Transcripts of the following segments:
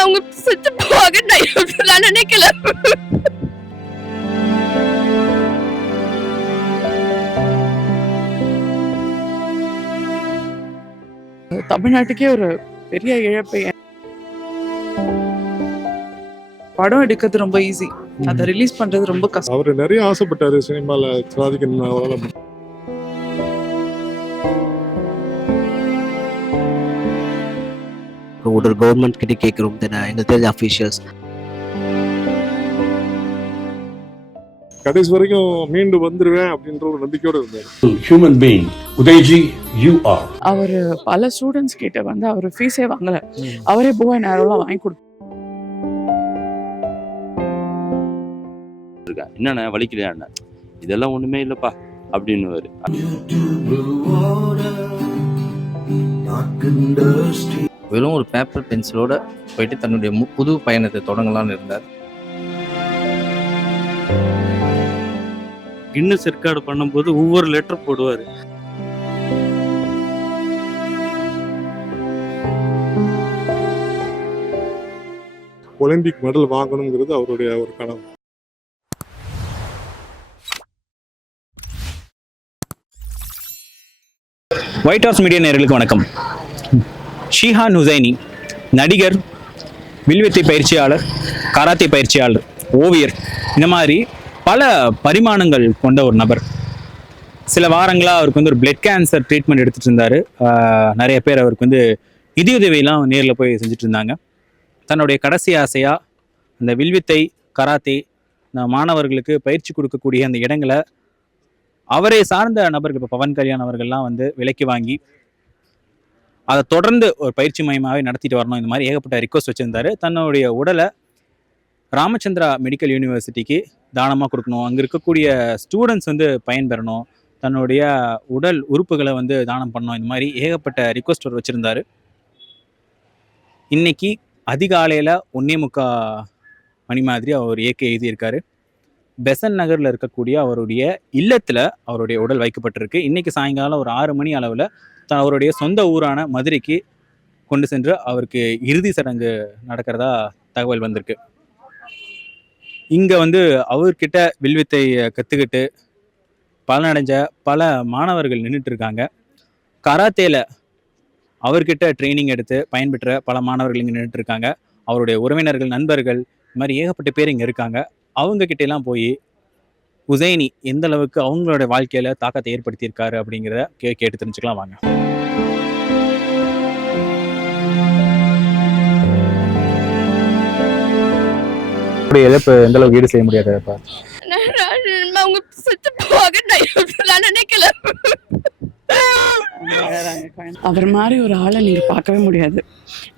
அவங்க செத்து போக நான் நினைக்கல. தமிழ்நாட்டுக்கே ஒரு பெரிய இழப்பு. படம் எடுக்கிறது ரொம்ப ஈஸி, அதை ரிலீஸ் பண்றது ரொம்ப கஷ்டம். அவரு நிறைய ஆசைப்பட்டாரு சினிமால சாதிக்கணும். அவரால் ஒரு கவர்மெண்ட் கிட்ட கேட்கிறோம், எங்களுக்கு தெரிஞ்ச அஃபீஷியல்ஸ் கடைசி வரைக்கும் மீண்டு வந்துருவேன் அப்படின்ற ஒரு நம்பிக்கையோட இருந்தாரு. Human being Udayji you are. அவர் பல ஸ்டூடெண்ட்ஸ் கிட்ட வந்து அவர் ஃபீஸே வாங்கல, அவரே போ அண்ட் ஆரோலாம் வாங்கி கொடுத்தாரு. என்னண்ணா வலிக்கலையா, இதெல்லாம் ஒண்ணுமே இல்லப்பா அப்படின்னு. வெறும் ஒரு பேப்பர் பென்சிலோட போயிட்டு தன்னுடைய புது பயணத்தை தொடங்கலாம்னு இருந்தார். கின்னஸ் ரெக்கார்டு பண்ணும்போது ஒவ்வொரு லெட்டர் போடுவாரு. ஒலிம்பிக் மெடல் வாங்கணுங்கிறது அவருடைய ஒரு கனவு. ஒயிட் ஹவுஸ் மீடியா நேயர்களுக்கு வணக்கம். ஷீஹான் ஹுசைனி நடிகர், வில்வித்தை பயிற்சியாளர், கராத்தே பயிற்சியாளர், ஓவியர், இந்த மாதிரி பல பரிமாணங்கள் கொண்ட ஒரு நபர். சில வாரங்களாக அவருக்கு வந்து ஒரு பிளட் கேன்சர் ட்ரீட்மெண்ட் எடுத்துகிட்டு இருந்தார். நிறைய பேர் அவருக்கு வந்து நிதியுதவியெல்லாம் நேரில் போய் செஞ்சுட்டு இருந்தாங்க. தன்னுடைய கடைசி ஆசையாக அந்த வில்வித்தை, கராத்தே மாணவர்களுக்கு பயிற்சி கொடுக்கக்கூடிய அந்த இடங்களை அவரை சார்ந்த நபர்கள், இப்போ பவன் கல்யாண் அவர்கள்லாம் வந்து விலைக்கு வாங்கி அதை தொடர்ந்து ஒரு பயிற்சி மையமாகவே நடத்திட்டு வரணும், இந்த மாதிரி ஏகப்பட்ட ரிக்வஸ்ட் வச்சுருந்தாரு. தன்னுடைய உடலை ராமச்சந்திரா மெடிக்கல் யூனிவர்சிட்டிக்கு தானமாக கொடுக்கணும், அங்கே இருக்கக்கூடிய ஸ்டூடெண்ட்ஸ் வந்து பயன்பெறணும், தன்னுடைய உடல் உறுப்புகளை வந்து தானம் பண்ணணும், இந்த மாதிரி ஏகப்பட்ட ரிக்வஸ்ட் அவர் வச்சுருந்தாரு. இன்னைக்கு அதிகாலையில் 1:45 மணி மாதிரி அவர் இயற்கை எழுதியிருக்காரு. பெசன் நகரில் இருக்கக்கூடிய அவருடைய இல்லத்தில் அவருடைய உடல் வைக்கப்பட்டிருக்கு. இன்றைக்கி சாயங்காலம் ஒரு 6 மணி அளவில் அவருடைய சொந்த ஊரான மதுரைக்கு கொண்டு சென்று அவருக்கு இறுதி சடங்கு நடக்கிறதா தகவல் வந்திருக்கு. இங்கே வந்து அவர்கிட்ட வில்வித்தை கற்றுக்கிட்டு பலனடைஞ்ச பல மாணவர்கள் நின்றுட்டு இருக்காங்க. கராத்தேல அவர்கிட்ட ட்ரைனிங் எடுத்து பயன்பெற்ற பல மாணவர்கள் இங்கே நின்றுட்டு இருக்காங்க. அவருடைய உறவினர்கள், நண்பர்கள், இந்த மாதிரி ஏகப்பட்ட பேர் இங்கே இருக்காங்க. அவங்க கிட்டெல்லாம் போய் ஹுசைனி எந்த அளவுக்கு அவங்களோட வாழ்க்கையில தாக்கத்தை ஏற்படுத்தியிருக்காரு அப்படிங்கிறத கேட்டு தெரிஞ்சுக்கலாம் வாங்க. இழப்பு எந்த அளவுக்கு ஈடு செய்ய முடியாது. அவங்க செத்து போக நான் நினைக்கல. அவர் மாதிரி ஒரு ஆளை நீங்க பார்க்கவே முடியாது.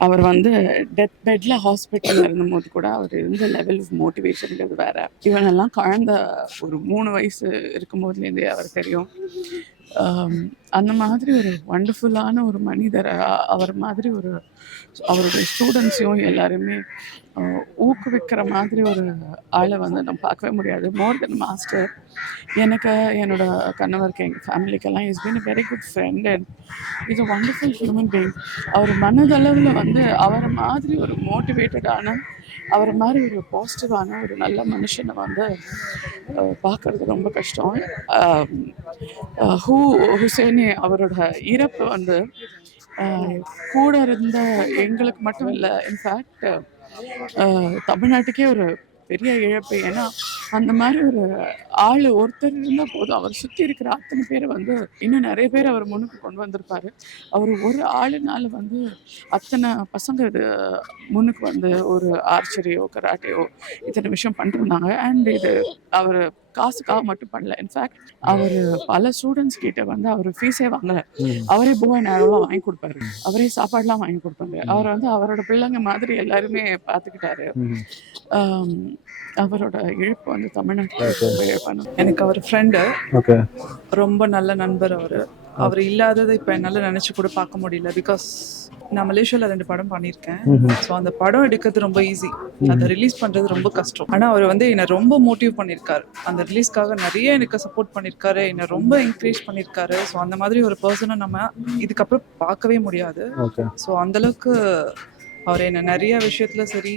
அவர் வந்து டெத் பெட்ல ஹாஸ்பிட்டல்ல இருந்தபோது கூட அவர் இருந்த லெவல் ஆஃப் மோட்டிவேஷன்ங்கிறது வேற. இவனெல்லாம் குழந்த ஒரு 3 வயசு இருக்கும்போதுலேருந்தே அவர் தெரியும். அந்த மாதிரி ஒரு வண்டர்ஃபுல்லான ஒரு மனிதரை, அவர் மாதிரி ஒரு அவருடைய ஸ்டூடெண்ட்ஸையும் எல்லாருமே ஊக்குவிக்கிற மாதிரி ஒரு ஆளை வந்து நம்ம பார்க்கவே முடியாது. More than master. எனக்கு, என்னோட கணவருக்கு, எங்கள் ஃபேமிலிக்கெல்லாம் is been a very good friend and is a wonderful human being. அவர் மனதளவில் வந்து அவரை மாதிரி ஒரு மோட்டிவேட்டடான, அவரை மாதிரி ஒரு பாசிட்டிவான ஒரு நல்ல மனுஷனை வந்து பார்க்கறது ரொம்ப கஷ்டம். ஹுசைனி அவரோட இறப்பு வந்து கூட இருந்த எங்களுக்கு மட்டும் இல்லை, இன்ஃபேக்ட் தமிழ்நாட்டுக்கே ஒரு பெரிய இழப்பு. ஏன்னா அந்த மாதிரி ஒரு ஆள் ஒருத்தர் இருந்தால் போதும், அவர் சுற்றி இருக்கிற அத்தனை பேரை வந்து இன்னும் நிறைய பேர் அவர் முன்னுக்கு கொண்டு வந்திருப்பாரு. அவர் ஒரு ஆளுனால வந்து அத்தனை பசங்க இது முன்னுக்கு வந்து ஒரு ஆர்ச்சரியோ கராட்டையோ இத்தனை விஷயம் பண்ணிருந்தாங்க. அண்ட் இது அவர் காசுக்காக மட்டும் பண்ணல. இன்ஃபேக்ட் அவர் பல ஸ்டூடெண்ட்ஸ் கிட்ட வந்து அவர் ஃபீஸே வாங்கல, அவரே போ அண்ட் ஆரோலாம் வாங்கி கொடுப்பாரு, அவரே சாப்பாடுலாம் வாங்கி கொடுப்பாரு. அவர் வந்து அவரோட பிள்ளைங்க மாதிரி எல்லாருமே பார்த்துக்கிட்டாரு. அவரோட இழப்பு வந்து தமிழ்நாட்டில் எனக்கு அவர் ஃப்ரெண்டு, ரொம்ப நல்ல நண்பர். அவர் இல்லாததை இப்போ என்னால் நினச்சி கூட பார்க்க முடியல. பிகாஸ் நான் மலேசியாவில் 2 படம் பண்ணியிருக்கேன். ஸோ அந்த படம் எடுக்கிறது ரொம்ப ஈஸி, அதை ரிலீஸ் பண்ணுறது ரொம்ப கஷ்டம். ஆனால் அவர் வந்து என்னை ரொம்ப மோட்டிவ் பண்ணியிருக்காரு. அந்த ரிலீஸ்க்காக நிறைய எனக்கு சப்போர்ட் பண்ணியிருக்காரு, என்னை ரொம்ப என்கரேஜ் பண்ணியிருக்காரு. ஸோ அந்த மாதிரி ஒரு பர்சனை நம்ம இதுக்கப்புறம் பார்க்கவே முடியாது. ஸோ அந்தளவுக்கு அவர் என்ன நிறைய விஷயத்துல சரி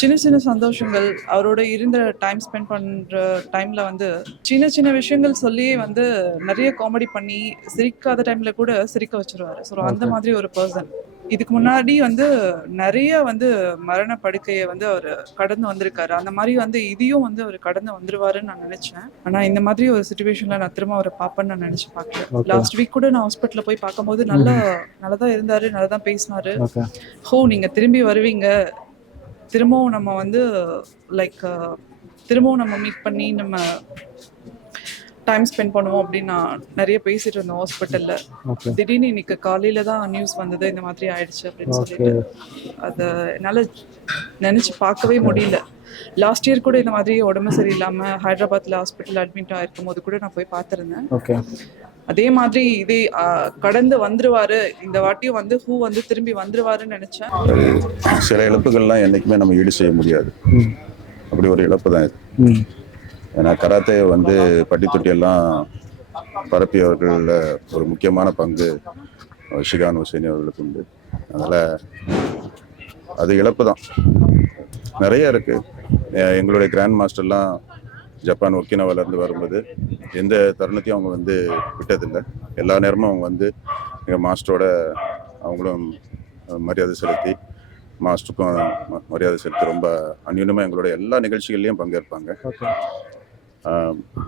சின்ன சின்ன சந்தோஷங்கள் அவரோட இருந்த டைம் ஸ்பெண்ட் பண்ணுற டைமில் வந்து சின்ன சின்ன விஷயங்கள் சொல்லி வந்து நிறைய காமெடி பண்ணி சிரிக்காத டைமில் கூட சிரிக்க வச்சிருவாரு. ஸோ அந்த மாதிரி ஒரு பர்சன். இதுக்கு முன்னாடி வந்து நிறைய வந்து மரண படுக்கையை வந்து அவர் கடந்து வந்திருக்காரு. அந்த மாதிரி வந்து இதையும் வந்து அவர் கடந்து வந்துருவாருன்னு நான் நினைச்சேன். ஆனா இந்த மாதிரி ஒரு சுச்சுவேஷன்ல நான் திரும்ப அவரை பார்ப்பேன்னு நான் நினைச்சு பார்க்கல. லாஸ்ட் வீக் கூட நான் ஹாஸ்பிட்டல்ல போய் பார்க்கும்போது நல்லதான் இருந்தாரு, நல்லதான் பேசினாரு. நீங்க திரும்பி வருவீங்க, திரும்பவும் நம்ம வந்து லைக் திரும்பவும் நம்ம மீட் பண்ணி நம்ம டைம் ஸ்பெண்ட் பண்ணுவோம் அப்படின்னு நான் நிறைய பேசிட்டு இருந்தோம் ஹாஸ்பிட்டல்ல. திடீர்னு இன்னைக்கு காலையில தான் நியூஸ் வந்தது இந்த மாதிரி ஆயிடுச்சு அப்படின்னு சொல்லிட்டு. அதை என்னால நினைச்சு பார்க்கவே முடியல. லாஸ்ட் இயர் கூட இந்த மாதிரி உடம்பு சரியில்லாம ஹைதராபாத்ல ஹாஸ்பிட்டல் அட்மிட் ஆயிருக்கும் போது கூட நான் போய் பார்த்திருந்தேன். அதே மாதிரி இதே கடந்து வந்துருவாரு, இந்த வாட்டியும் வந்து வந்து திரும்பி வந்துருவாருன்னு நினைச்சேன். சில இழப்புகள்லாம் என்னைக்குமே நம்ம ஈடு செய்ய முடியாது. அப்படி ஒரு இழப்பு தான் இது. ஏன்னா கராத்தே வந்து பட்டி தொட்டி எல்லாம் பரப்பியவர்களில் ஒரு முக்கியமான பங்கு ஷிகான் ஹுசைனி அவர்களுக்கு உண்டு. அதனால் அது இழப்பு தான். நிறைய இருக்குது. எங்களுடைய கிராண்ட் மாஸ்டர்லாம் ஜப்பான் ஒக்கினாவிலேருந்து வரும்போது எந்த தருணத்தையும் அவங்க வந்து விட்டதில்லை. எல்லா நேரமும் அவங்க வந்து எங்கள் மாஸ்டரோட அவங்களும் மரியாதை செலுத்தி, மாஸ்டருக்கும் மரியாதை செலுத்தி ரொம்ப அந்யுனமாக எங்களோட எல்லா நிகழ்ச்சிகள்லையும் பங்கேற்பாங்க.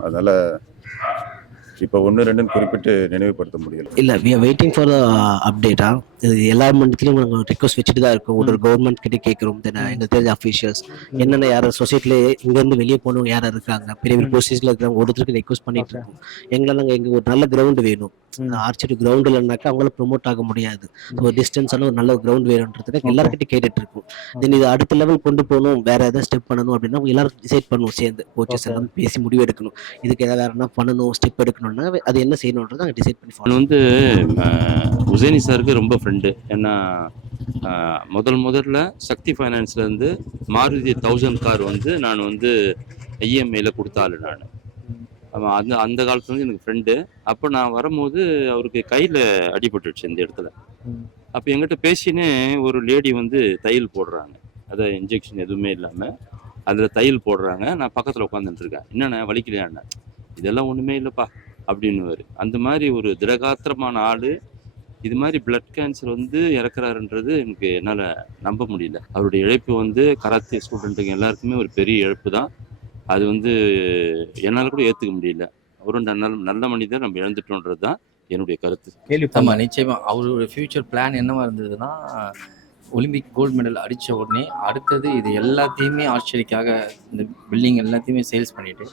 அதனால் இப்போ 1-2 குறிப்பிட்டு நினைவுபடுத்த முடியல. இல்லை, we are waiting for the update. இது எல்லா மண்டலத்திலும் நாங்கள் ரிக்வஸ்ட் வச்சுட்டு தான் இருக்கோம். ஒரு கவர்மெண்ட் கிட்டே கேட்குறோம். தென் எங்களுக்கு தெரிஞ்ச அஃபீஷியல்ஸ் என்னென்ன யார் சொசைட்டியில் இங்கேருந்து வெளியே போனவங்க யார் இருக்காங்க, பெரிய பெரிய பொசிஷனில் இருக்கிறவங்க ஒருத்தருக்கு ரெக்வஸ்ட் பண்ணிட்டு இருக்கோம். எங்களால் எங்களுக்கு ஒரு நல்ல கிரவுண்டு வேணும். ஆர்ச்சரி கிரவுண்ட் இல்லைனாக்கா அவங்கள ப்ரொமோட் ஆக முடியாது. ஒரு டிஸ்டன்ஸான ஒரு நல்ல கிரவுண்ட் வேணுன்றதுக்கு எல்லாருக்கிட்டே கேட்டுட்டு இருக்கோம். தென் இது அடுத்த லெவல் கொண்டு போகணும், வேற ஏதாவது ஸ்டெப் பண்ணணும் அப்படின்னா அவங்க எல்லாரும் டிசைட் பண்ணுவோம். சேர்ந்து கோச்சஸ் எல்லாம் பேசி முடிவு எடுக்கணும். இதுக்கு ஏதாவது வேற என்ன பண்ணணும், ஸ்டெப் எடுக்கணும்னா அது என்ன செய்யணுன்றதை நாங்கள் டிசைட் பண்ணி நான் வந்து ஹுசைனி சாருக்கு ரொம்ப ஃப்ரெண்டு. ஏன்னா முதல்ல சக்தி ஃபைனான்ஸ்லேருந்து மாருதி 1000 கார் வந்து நான் வந்து இஎம்ஐயில் கொடுத்தாள். நான் அந்த காலத்துல வந்து எனக்கு ஃப்ரெண்டு. அப்போ நான் வரும்போது அவருக்கு கையில் அடிபட்டுடுச்சு இந்த இடத்துல. அப்போ எங்கிட்ட பேசினே ஒரு லேடி வந்து தையல் போடுறாங்க. அதை இன்ஜெக்ஷன் எதுவுமே இல்லாமல் அதில் தையல் போடுறாங்க. நான் பக்கத்தில் உட்காந்துட்டு இருக்கேன். என்னண்ணா வலிக்கலையாண்ணா? இதெல்லாம் ஒன்றுமே இல்லைப்பா அப்படின்னு. அந்த மாதிரி ஒரு திடகாத்திரமான ஆள் இது மாதிரி பிளட் கேன்சர் வந்து இறக்குறாருன்றது எனக்கு என்னால் நம்ப முடியல. அவருடைய இழப்பு வந்து கராத்தே ஸ்டூடெண்ட்டுங்க எல்லாருக்குமே ஒரு பெரிய இழப்பு தான். அது வந்து என்னால் கூட ஏற்றுக்க முடியல. அவரும் நல்ல மனிதர் நம்ம இழந்துட்டோன்றது தான் என்னுடைய கருத்து. ஆமாம், நிச்சயமா அவரோட ஃபியூச்சர் பிளான் என்னவா இருந்ததுன்னா, ஒலிம்பிக் கோல்டு மெடல் அடித்த உடனே அடுத்தது இது எல்லாத்தையுமே ஆர்ச்சரிக்காக இந்த பில்டிங் எல்லாத்தையுமே சேல்ஸ் பண்ணிட்டு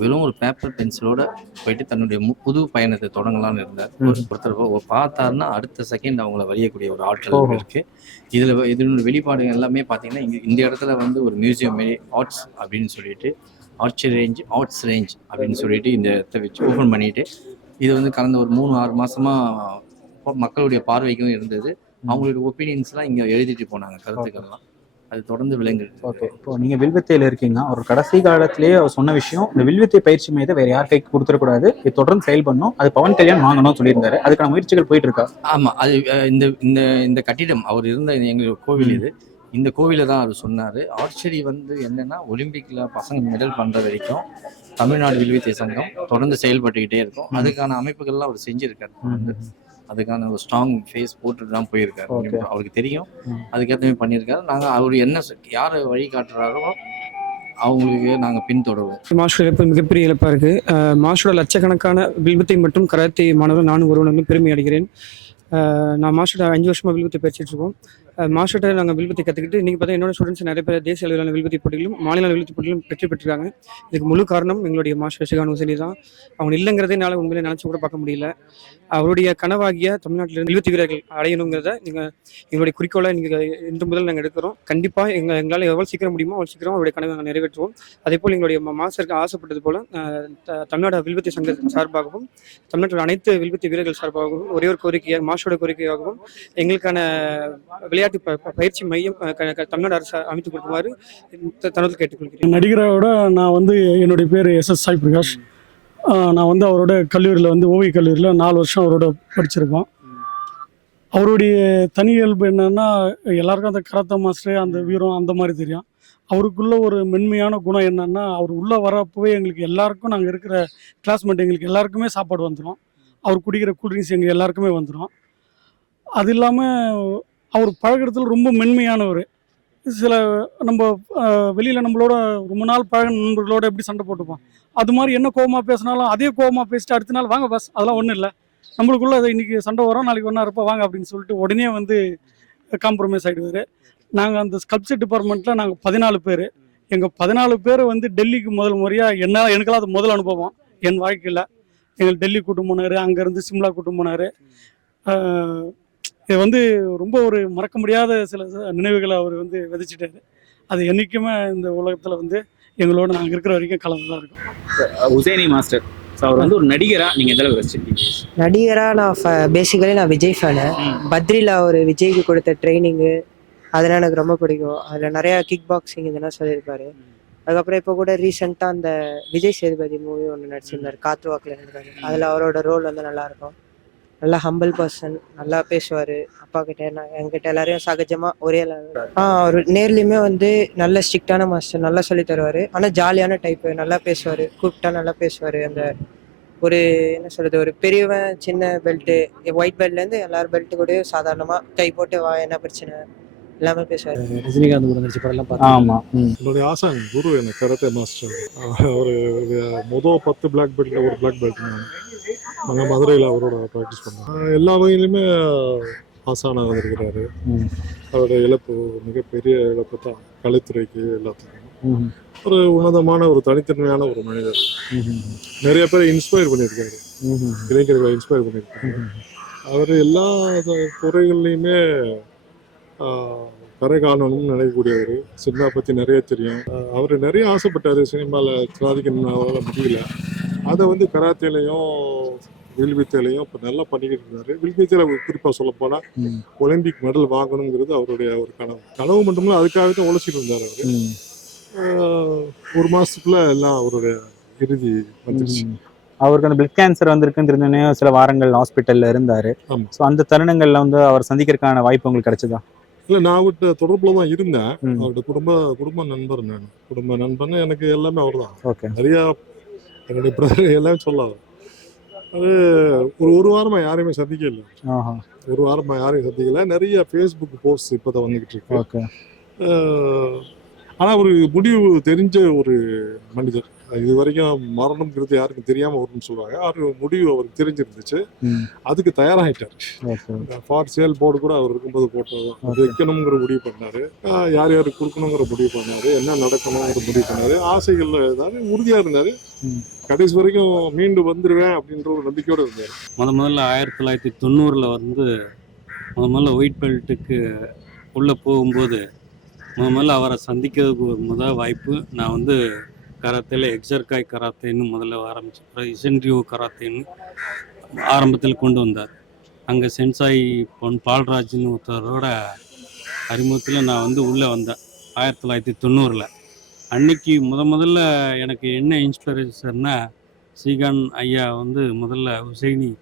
வெறும் ஒரு பேப்பர் பென்சிலோட போயிட்டு தன்னுடைய புது பயணத்தை தொடங்கலாம்னு இருந்தார். ஒருத்தர் பார்த்தாருன்னா அடுத்த செகண்ட் அவங்கள வரையக்கூடிய ஒரு ஆற்றல் இருக்கு. இதனுடைய வெளிப்பாடுகள் எல்லாமே பார்த்தீங்கன்னா இந்த இடத்துல வந்து ஒரு மியூசியம் மாரி ஆர்ட்ஸ் அப்படின்னு சொல்லிட்டு ஆர்ட்ஸ் ரேஞ்ச் அப்படின்னு சொல்லிட்டு இந்த இடத்த வச்சு ஓப்பன் பண்ணிட்டு இது வந்து கடந்த ஒரு 3-6 மாசமா மக்களுடைய பார்வைக்கும் இருந்தது. அவங்களுடைய ஒப்பீனியன்ஸ்லாம் இங்கே எழுதிட்டு போனாங்க, கருத்துக்கள்லாம். அது தொடர்ந்து விளங்குது. ஓகே, இப்போ நீங்க வில்வித்தையில இருக்கீங்க. ஒரு கடைசி காலத்திலேயே அவர் சொன்ன விஷயம், இந்த வில்வித்தை பயிற்சி மையத்தை வேற யார் கைக்கு கொடுத்துடக்கூடாது, இது தொடர்ந்து செயல்படணும், அது பவன் கல்யாண் வாங்கணும்னு சொல்லியிருந்தாரு. அதுக்கான முயற்சிகள் போயிட்டு இருக்கா? ஆமா, அது இந்த கட்டிடம் அவர் இருந்த எங்களுடைய கோவில் இது. இந்த கோவில தான் அவர் சொன்னாரு. ஆர்ச்சரி வந்து என்னன்னா, ஒலிம்பிக்ல பசங்க மெடல் பண்ற வரைக்கும் தமிழ்நாடு வில்வித்தை சங்கம் தொடர்ந்து செயல்பட்டுக்கிட்டே இருக்கும். அதுக்கான அமைப்புகள்லாம் அவர் செஞ்சிருக்காரு. அதுக்கான ஒரு ஸ்ட்ராங் ஃபேஸ் போட்டுட்டு தான் போயிருக்காரு. அவருக்கு தெரியும், அதுக்கேற்ற மாதிரி பண்ணியிருக்காரு. நாங்கள் அவர் என்ன யாரை வழி காட்டுறாரோ அவங்களுக்கு நாங்கள் பின்தொடருவோம். மாஸ்டர் இழப்பு மிகப்பெரிய இழப்பாக இருக்குது. மாஸ்டரோட லட்சக்கணக்கான வில்வித்தை மற்றும் கராத்தே மாணவர்கள் நானும் ஒருவன் பெருமை அடைகிறேன். நான் மாஸ்டர் 5 வருஷமாக வில்வித்தை பயிற்சிட்டு இருக்கோம். மாஸ்டர்கிட்ட நாங்கள் வில்வித்தை கற்றுக்கிட்டு இன்றைக்கி பார்த்தா என்னோட ஸ்டூடெண்ட்ஸ் நிறைய பேர் தேசிய அளவிலான வில்வித்தை போட்டிகளும் மாநில வில்வித்தை போட்டிகளும் வெற்றி பெற்றிருக்காங்க. இதுக்கு முழு காரணம் எங்களுடைய மாஸ்டர் ஷிகான் ஹுசைனி தான். அவங்க இல்லைங்கிறதே என்னால் உண்மையிலே நினச்சி கூட பார்க்க முடியல. அவருடைய கனவாகிய தமிழ்நாட்டில் வில்வித்தை வீரர்கள் அடையணுங்கிறத எங்களுடைய குறிக்கோளை நீங்கள் இன்று முதல் நாங்கள் எடுக்கிறோம். கண்டிப்பாக எங்களால் எவ்வளோ சீக்கிரம் முடியுமோ அவ்வளோ சீக்கிரம் அவருடைய கனவை நாங்கள் நிறைவேற்றுவோம். அதே போல் எங்களுடைய மாஸ்டருக்கு ஆசைப்பட்டது போல் தமிழ்நாடு வில்வித்தை சங்கத்தின் சார்பாகவும் தமிழ்நாட்டில் அனைத்து வில்வித்தை வீரர்கள் சார்பாகவும் ஒரே ஒரு கோரிக்கையாக மாஸ்டரோட கோரிக்கையாகவும் எங்களுக்கான விளையாட்டு பயிற்சி மையம் தமிழ்நாடு அரசு அமைத்து கொடுக்குமாறு தனது கேட்டுக்கொள்கிறேன். நடிகரோட நான் வந்து என்னுடைய பேர் SS சாய் பிரகாஷ். நான் வந்து அவரோட கல்லூரியில் வந்து ஓவிய கல்லூரியில் 4 வருஷம் அவரோட படிச்சிருக்கோம். அவருடைய தனி இயல்பு என்னன்னா, எல்லாருக்கும் அந்த கராத்தே மாஸ்டர், அந்த வீரம் அந்த மாதிரி தெரியும். அவருக்குள்ள ஒரு மென்மையான குணம் என்னன்னா, அவர் உள்ள வரப்பவே எங்களுக்கு எல்லாருக்கும், நாங்க இருக்கிற கிளாஸ்மேட் எங்களுக்கு எல்லாருக்குமே சாப்பாடு வந்துரும். அவர் குடிக்கிற கூல் ட்ரிங்க்ஸ் எங்க எல்லாருக்குமே வந்துரும். அது இல்லாம அவர் பழகுறதுல ரொம்ப மென்மையானவரு. சில நம்ப வெளியில நம்மளோட ரொம்ப நாள் பழகுன நண்பர்களோட எப்படி சண்டை போட்டுப்போம். அது மாரி என்ன கோவமா பேசினாலும், அதே கோவமா பேசிட்டு அடுத்த நாள் வாங்க பாஸ் அதெல்லாம் ஒண்ணும் இல்ல. நம்மளுக்குள்ள அது இன்னைக்கு சண்டை வரும், நாளைக்கு ஒண்ணா இருப்போம் வாங்க அப்படின்னு சொல்லிட்டு உடனே வந்து காம்ப்ரமைஸ் ஆயிடுவாரு. நாங்க அந்த ஸ்கல்ப்சர் டிபார்ட்மெண்ட்ல நாங்க 14 பேரு. எங்க 14 பேர் வந்து டெல்லிக்கு முதல் முறையா எனக்கெல்லாம் அது முதல் அனுபவம் என் வாழ்க்கையில. எங்களை டெல்லி கூட்டு போனாரு, அங்கேருந்து சிம்லா கூட்டு போனாரு. ஆஹ் இது வந்து ரொம்ப ஒரு மறக்க முடியாத சில நினைவுகளை அவர் வந்து விதைச்சிட்டாரு. அது என்றைக்குமே இந்த உலகத்தில் வந்து எங்களோட நாங்கள் இருக்கிற வரைக்கும் கலந்து தான் இருக்கும். உசேனி மாஸ்டர் ஸோ அவர் வந்து ஒரு நடிகரா நீங்க எந்த அளவுக்கு ரசிச்சிருக்கீங்க? நடிகரா நான் பேசிக்கலி நான் விஜய் ஃபேனு. பத்ரியில் அவர் விஜய்க்கு கொடுத்த ட்ரைனிங்கு அதெல்லாம் எனக்கு ரொம்ப பிடிக்கும். அதில் நிறையா கிக் பாக்ஸிங் இதெல்லாம் சொல்லியிருப்பாரு. அதுக்கப்புறம் இப்போ கூட ரீசெண்டாக அந்த விஜய் சேதுபதி மூவி ஒன்று நடிச்சிருந்தார், காத்து வாக்கில் இருந்தார். அதில் அவரோட ரோல் வந்து நல்லாயிருக்கும். நல்லா ஹம்பிள் பர்சன், நல்லா பேசுவார். அப்பா கிட்ட என்கிட்ட எல்லாரையும் சகஜமாக ஒரே அவர் நேர்லேயுமே வந்து நல்ல ஸ்ட்ரிக்டான மாஸ்டர், நல்லா சொல்லி தருவார். ஆனால் ஜாலியான டைப்பு, நல்லா பேசுவார். கூப்பிட்டா நல்லா பேசுவார். அந்த ஒரு என்ன சொல்கிறது, ஒரு பெரியவன் சின்ன பெல்ட்டு, ஒயிட் பெல்ட்லேருந்து எல்லாரும் பெல்ட்டு கூட சாதாரணமாக கை போட்டு வா என்ன பிரச்சனை எல்லாமே பேசுவார். ரஜினிகாந்த் கூட நடிச்ச படம் எல்லாம் ஆமா. என்னுடைய ஆசான் குரு எனக்கு கராத்தே மாஸ்டர். ஒரு மொதல் 10 பிளாக் பெல்ட்டில் ஒரு பிளாக் பெல்ட் நாங்கள் மதுரையில் அவரோட ப்ராக்டிஸ் பண்ணோம். எல்லா வகையிலுமே ஆசானாக இருக்கிறாரு. அவரோட இழப்பு மிகப்பெரிய இழப்பு தான் கலைத்துறைக்கு எல்லாத்துக்கும். ஒரு உன்னதமான ஒரு தனித்தன்மையான ஒரு மனிதர். நிறைய பேரை இன்ஸ்பயர் பண்ணியிருக்காரு, இளைஞர்களை இன்ஸ்பயர் பண்ணியிருக்காரு. அவர் எல்லா துறைகள்லையுமே கரை காணணும்னு நினைக்கக்கூடியவர். சினிமா பற்றி நிறைய தெரியும். அவர் நிறைய ஆசைப்பட்டார் சினிமாவில் சாதிக்கணும்னு, அவரால் முடியல. அதை வந்து கராத்தேலையும் வில்வித்தையிலையும் இப்போ நல்லா பண்ணிக்கிட்டு இருந்தார். வில்வித்தையில் குறிப்பாக சொல்ல போனால் ஒலிம்பிக் மெடல் வாங்கணுங்கிறது அவருடைய ஒரு கனவு மட்டுமில்ல, அதுக்காக தான் உழைச்சிட்டு இருந்தார் அவர். ஒரு மாதத்துக்குள்ள எல்லாம் அவருடைய இறுதி வந்துருச்சு. அவருக்கு அந்த பிளட் கேன்சர் வந்திருக்குன்னு தெரிஞ்சோடனே சில வாரங்கள் ஹாஸ்பிட்டல்ல இருந்தாரு. ஸோ அந்த தருணங்கள்ல வந்து அவர் சந்திக்கிறதுக்கான வாய்ப்பு உங்களுக்கு கிடைச்சதா? இல்லை, நான் அவர்கிட்ட தொடர்பில் தான் இருந்தேன். அவர்கிட்ட குடும்ப நண்பர். நான் குடும்ப நண்பர்னு எனக்கு எல்லாமே அவர் தான். ஓகே. நிறையா என்னுடைய பிரதர் எல்லாமே சொல்லாது. அது ஒரு வாரமாக யாரையுமே சந்திக்கல. ஒரு வாரமாக யாரையும் சந்திக்கல. நிறைய ஃபேஸ்புக் போஸ்ட் இப்போ தான் வந்துக்கிட்டு இருக்கு. ஓகே. ஆனால் ஒரு முடிவு தெரிஞ்ச ஒரு மனிதர். இது வரைக்கும் மரணம்ங்கிறது யாருக்கும் தெரியாமல் வரும்னு சொல்லுவாங்க. அவர் முடிவு அவருக்கு தெரிஞ்சிருந்துச்சு, அதுக்கு தயாராகிட்டார். ஃபார் சேல் போர்டு கூட அவர் இருக்கும்போது போட்டது அது வைக்கணுங்கிற முடிவு பண்ணார். யார் யாருக்கு கொடுக்கணுங்கிற முடிவு பண்ணார், என்ன நடக்கணுங்கிற முடிவு பண்ணார். ஆசைகள் ஏதாவது உறுதியாக இருந்தார். கடைசி வரைக்கும் மீண்டு வந்துடுவேன் அப்படின்ற ஒரு நம்பிக்கையோடு இருந்தார். முதல்ல 1990 வந்து முதல்ல ஒயிட் பெல்ட்டுக்கு உள்ளே போகும்போது முதல்ல அவரை சந்திக்கிறதுக்கு ஒரு முதல் வாய்ப்பு நான் வந்து கராத்தேல எக்ஸர்காய் கராத்தேன்னு முதல்ல ஆரம்பிச்சு இசென்ட்ரியோ கராத்தேன்னு ஆரம்பத்தில் கொண்டு வந்தார். அங்கே சென்சாய் பொன் பால்ராஜ்னு ஒருத்தரோட அறிமுகத்தில் நான் வந்து உள்ளே வந்தேன் 1990. அன்னைக்கு முதல்ல எனக்கு என்ன இன்ஸ்பிரேஷன்னா, ஸ்ரீகாந்த் ஐயா வந்து முதல்ல உசைனி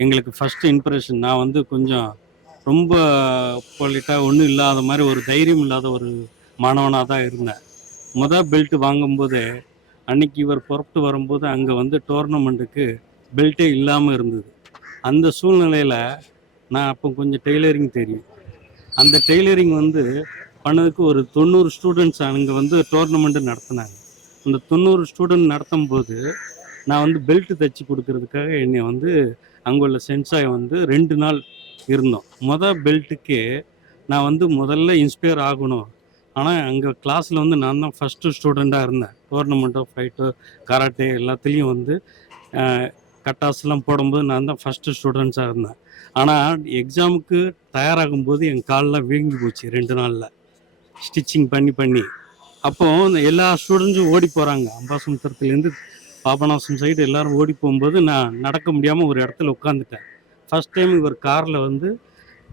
எங்களுக்கு ஃபஸ்ட்டு இம்ப்ரெஷன். நான் வந்து கொஞ்சம் ரொம்ப பொலிட்டாக ஒன்றும் இல்லாத மாதிரி, ஒரு தைரியம் இல்லாத ஒரு மாணவனாக தான் இருந்தேன். பெல்ட் வாங்கும்போது அன்னைக்கு இவர் புறப்பட்டு வரும்போது அங்கே வந்து டோர்னமெண்ட்டுக்கு பெல்ட்டே இல்லாமல் இருந்தது. அந்த சூழ்நிலையில் நான் அப்போ கொஞ்சம் டெய்லரிங் தெரியும். அந்த டெய்லரிங் வந்து பண்ணதுக்கு ஒரு 90 ஸ்டூடெண்ட்ஸ் அங்கே வந்து டோர்னமெண்ட்டு நடத்தினாங்க. அந்த 90 ஸ்டூடெண்ட் நடத்தும் போது நான் வந்து பெல்ட்டு தைச்சி கொடுக்கறதுக்காக என்னை வந்து அங்கே உள்ள சென்சாய் வந்து 2 நாள் இருந்தோம். பெல்ட்டுக்கு நான் வந்து முதல்ல இன்ஸ்பயர் ஆகணும். ஆனால் அங்கே கிளாஸில் வந்து நான் தான் ஃபஸ்ட்டு ஸ்டூடெண்ட்டாக இருந்தேன். டோர்னமெண்ட்டோ ஃபைட்டோ கராட்டே எல்லாத்துலேயும் வந்து கட்டாஸ்லாம் போடும்போது நான் தான் ஃபஸ்ட்டு ஸ்டூடெண்ட்ஸாக இருந்தேன். ஆனால் எக்ஸாமுக்கு தயாராகும்போது என் காலெலாம் வீங்கி போச்சு 2 நாளில் ஸ்டிச்சிங் பண்ணி. அப்போது எல்லா ஸ்டூடெண்ட்ஸும் ஓடி போகிறாங்க. அம்பாசமுத்திரத்துலேருந்து பாபநாசம் சைடு எல்லோரும் ஓடி போகும்போது நான் நடக்க முடியாமல் ஒரு இடத்துல உட்காந்துட்டேன். ஃபஸ்ட் டைம் இவர் காரில் வந்து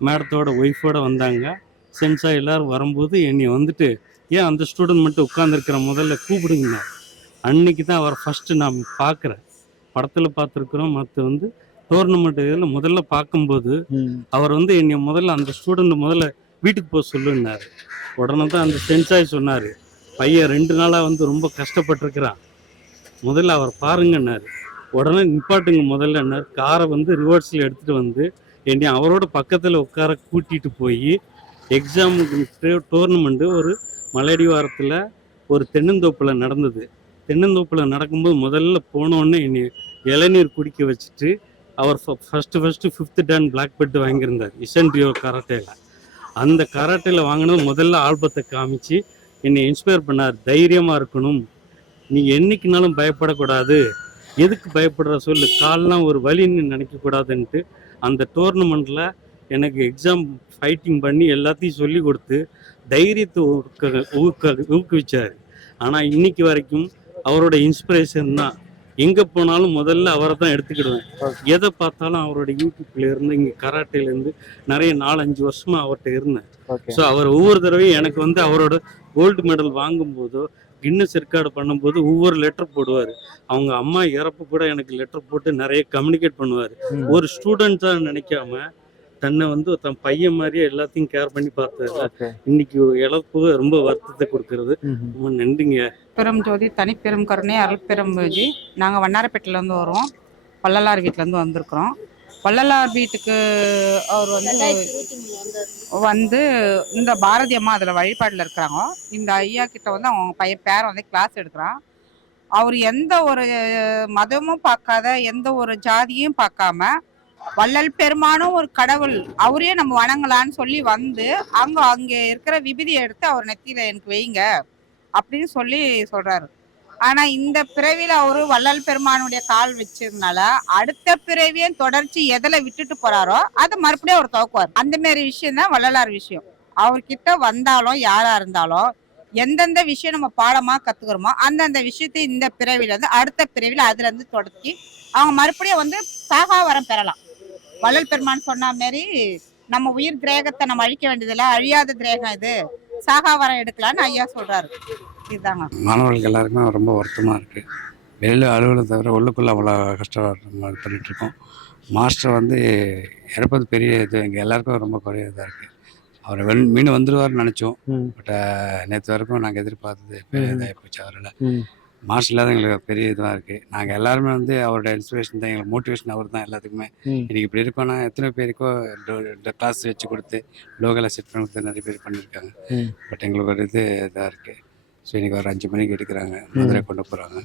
மேடத்தோட ஒய்ஃபோடு வந்தாங்க. சென்ஸாக எல்லோரும் வரும்போது என்னை வந்துட்டு, ஏன் அந்த ஸ்டூடெண்ட் மட்டும் உட்காந்துருக்கிற முதல்ல கூப்பிடுங்கண்ணா. அன்னைக்கு தான் அவரை ஃபஸ்ட்டு நான் பார்க்குறேன். படத்தில் பார்த்துருக்குறோம், மற்ற வந்து டோர்னமெண்ட் இதில் முதல்ல பார்க்கும்போது அவர் வந்து என்னை முதல்ல அந்த ஸ்டூடெண்ட் முதல்ல வீட்டுக்கு போக சொல்லுன்னாரு. உடனே தான் அந்த சென்சாய் சொன்னார், பையன் 2 நாளாக வந்து ரொம்ப கஷ்டப்பட்டிருக்கிறான், முதல்ல அவர் பாருங்கன்னாரு. உடனே நிப்பாட்டுங்க முதல்லன்னார். காரை வந்து ரிவர்ஸில் எடுத்துகிட்டு வந்து என்னை அவரோட பக்கத்தில் உட்கார கூட்டிகிட்டு போய் எக்ஸாமுக்கு டோர்னமெண்ட்டு ஒரு மலையடிவாரத்தில் ஒரு தென்னந்தோப்பில் நடந்தது. தென்னந்தோப்பில் நடக்கும்போது முதல்ல போனோடனே என்னை இளநீர் குடிக்க வச்சுட்டு அவர் first 5th dan black belt வாங்கியிருந்தார் இசன்ட்ரியோ கராட்டேல. அந்த கராட்டேல வாங்கினது முதல்ல ஆல்பத்தை காமிச்சு என்னை இன்ஸ்பயர் பண்ணார். தைரியமாக இருக்கணும், நீ என்னைக்குனாலும் பயப்படக்கூடாது, எதுக்கு பயப்படுற சொல்லு, கால்லாம் ஒரு வலின்னு நினைக்கக்கூடாதுன்ட்டு அந்த டோர்னமெண்ட்டில் எனக்கு எக்ஸாம் ஃபைட்டிங் பண்ணி எல்லாத்தையும் சொல்லி கொடுத்து தைரியத்தை ஊக்குவிச்சார். ஆனால் இன்னைக்கு வரைக்கும் அவரோட இன்ஸ்பிரேஷன் தான். எங்கே போனாலும் முதல்ல அவரை தான் எடுத்துக்கிடுவேன். எதை பார்த்தாலும் அவரோட யூடியூப்ல இருந்து இங்கே கராட்டேலேருந்து நிறைய 4-5 வருஷமாக அவர்கிட்ட இருந்தேன். ஸோ அவர் ஒவ்வொரு தடவையும் எனக்கு வந்து அவரோட கோல்டு மெடல் வாங்கும்போதோ கின்னஸ் ரெக்கார்டு பண்ணும்போது ஒவ்வொரு லெட்டர் போடுவார். அவங்க அம்மா இறப்பு கூட எனக்கு லெட்டர் போட்டு நிறைய கம்யூனிகேட் பண்ணுவார். ஒரு ஸ்டூடெண்ட்ஸாக நினைக்காம தன்னை வந்து தன் பையன் மாதிரியே எல்லாத்தையும் கேர் பண்ணி பார்த்தாரு. இன்னைக்கு இழப்பு ரொம்ப வருத்தத்தை கொடுக்கறது. ரொம்ப நன்றிங்க. பெரும் ஜோதி தனிப்பெரும் கருணை அருள்பெரும் ஜோதி. நாங்கள் வண்ணாரப்பேட்டையிலேருந்து வரோம், வள்ளலார் வீட்டிலேருந்து வந்திருக்கிறோம். வள்ளலார் வீட்டுக்கு அவர் வந்து இந்த பாரதி அம்மா அதில் வழிபாட்டில் இருக்கிறாங்க. இந்த ஐயா கிட்ட வந்து அவங்க பையன் பேரன் வந்து கிளாஸ் எடுக்கிறான். அவர் எந்த ஒரு மதமும் பார்க்காத, எந்த ஒரு ஜாதியும் பார்க்காம, வள்ளல் பெருமானும் ஒரு கடவுள், அவரே நம்ம வணங்கலான்னு சொல்லி வந்து அங்கே இருக்கிற விபூதியை எடுத்து அவர் நெத்தியில எனக்கு வைங்க அப்படின்னு சொல்லி சொல்றாரு. ஆனா இந்த பிறவியில அவரு வள்ளல் பெருமானுடைய கால் வச்சதுனால அடுத்த பிறவியும் தொடர்ச்சி எதில் விட்டுட்டு போறாரோ அதை மறுபடியும் அவர் துவக்குவார். அந்த மாதிரி விஷயம் தான் வள்ளலார் விஷயம். அவர்கிட்ட வந்தாலும் யாரா இருந்தாலும் எந்தெந்த விஷயம் நம்ம பாடமா கத்துக்கிறோமோ அந்தந்த விஷயத்தை இந்த பிறவில இருந்து அடுத்த பிறவில அதுல இருந்து தொடக்கி அவங்க மறுபடியும் வந்து சாகாவரம் பெறலாம். வள்ளல் பெருமான் சொன்ன மாதிரி நம்ம உயிர் திரேகத்தை நம்ம அழிக்க வேண்டியதில்லை, அழியாத திரேகம் இது, சாகாவரம் எடுக்கலான்னு ஐயா சொல்றாரு. இதுதாங்க. மாணவர்களுக்கு எல்லாருக்குமே ரொம்ப வருத்தமாக இருக்குது. வெளியில் அலுவலகம் தவிர உள்ளுக்குள்ளே அவ்வளோ கஷ்டம் பண்ணிகிட்டு இருக்கோம். மாஸ்டர் வந்து இறப்பது பெரிய இது, எங்கள் எல்லாருக்கும் ரொம்ப குறைய இதாக இருக்குது. அவர் மீண்டும் வந்துடுவார்னு நினச்சோம். பட் நேற்று வரைக்கும் நாங்கள் எதிர்பார்த்தது இதாகி போச்சு. அவரில் மாஸ்டர் இல்லாத எங்களுக்கு பெரிய இதுவாக இருக்குது. நாங்கள் எல்லாருமே வந்து அவரோட இன்ஸ்பிரேஷன் தான், எங்களுக்கு மோட்டிவேஷன் அவர் தான் எல்லாத்துக்குமே. இன்றைக்கி இப்படி இருக்கோன்னா எத்தனை பேருக்கோ கிளாஸ் வச்சு கொடுத்து லோகலை செட் பண்ணி கொடுத்து நிறைய பேர் பண்ணியிருக்காங்க. பட் எங்களுக்கு ஒரு இது இதாக இருக்குது. ஸோ இன்றைக்கி ஒரு 5 மணிக்கு எடுக்கிறாங்க, மதுரை கொண்டு போகிறாங்க.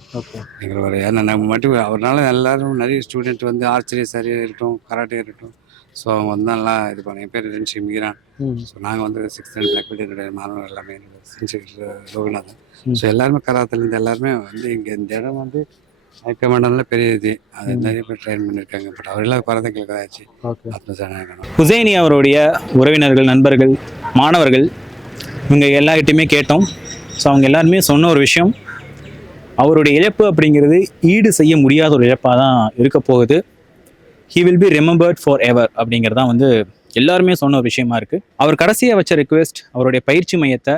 எங்களுக்கு ஒரு ஏன்னா நம்ம மட்டும் அவரால் எல்லோரும் நிறைய ஸ்டூடெண்ட் வந்து ஆர்ச்சரி சரியாக இருக்கட்டும், கராட்டே இருக்கட்டும், ஸோ அவங்க வந்து நல்லா இது பண்ண. என் பேர் ரென்ஷி மீரான். ஸோ நாங்கள் வந்து 6th டான் பிளாக் பெல்ட் என்னுடைய மாணவர்கள் எல்லாமே லோகநாதன். ஸோ எல்லாருமே கராத்திலேருந்து எல்லாருமே வந்து இங்கே இந்த இடம் வந்து ஹைக்கமாண்டில் பெரிய இது, அது நிறைய பேர் ட்ரெயின் பண்ணியிருக்காங்க. பட் அவரெல்லாம் குறைந்தைங்களுக்கு ஆச்சு. ஹுசைனி அவருடைய உறவினர்கள், நண்பர்கள், மாணவர்கள் இவங்க எல்லார்கிட்டையுமே கேட்டோம். ஸோ அவங்க எல்லாருமே சொன்ன ஒரு விஷயம், அவருடைய இழப்பு அப்படிங்கிறது ஈடு செய்ய முடியாத ஒரு இழப்பாக தான் இருக்க போகுது. He will be remembered for ever அப்படிங்கிறதான் வந்து எல்லாருமே சொன்ன ஒரு விஷயமா இருக்குது. அவர் கடைசியாக வச்ச ரிக்வெஸ்ட், அவருடைய பயிற்சி மையத்தை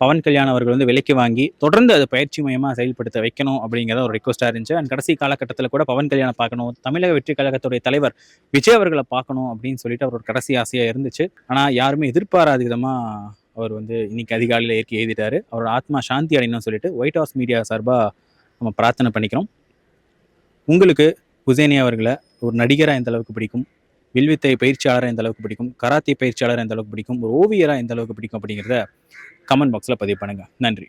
பவன் கல்யாண் அவர்கள் வந்து விலைக்கு வாங்கி தொடர்ந்து அது பயிற்சி மையமாக செயல்படுத்த வைக்கணும் அப்படிங்கிறத ஒரு ரிக்வஸ்ட்டாக இருந்துச்சு. அண்ட் கடைசி காலகட்டத்தில் கூட பவன் கல்யாணை பார்க்கணும், தமிழக வெற்றி கழகத்துடைய தலைவர் விஜய் அவர்களை பார்க்கணும் அப்படின்னு சொல்லிட்டு அவரோட கடைசி ஆசையாக இருந்துச்சு. ஆனால் யாருமே எதிர்பாராத விதமாக அவர் வந்து இன்னைக்கு அதிகாலையில் ஏற்கி எழுதிட்டாரு. அவரோட ஆத்மா சாந்தி அடையணும்னு சொல்லிட்டு ஒயிட் ஹவுஸ் மீடியா சார்பாக நம்ம பிரார்த்தனை பண்ணிக்கிறோம். உங்களுக்கு ஹுசைனி அவர்களை ஒரு நடிகராக எந்த அளவுக்கு பிடிக்கும், வில்வித்தை பயிற்சியாளராக எந்த அளவுக்கு பிடிக்கும், கராத்தே பயிற்சியாளராக எந்த அளவுக்கு பிடிக்கும், ஒரு ஓவியராக எந்த அளவுக்கு பிடிக்கும் அப்படிங்கிறத கமெண்ட் பாக்ஸில் பதிவு பண்ணுங்கள். நன்றி.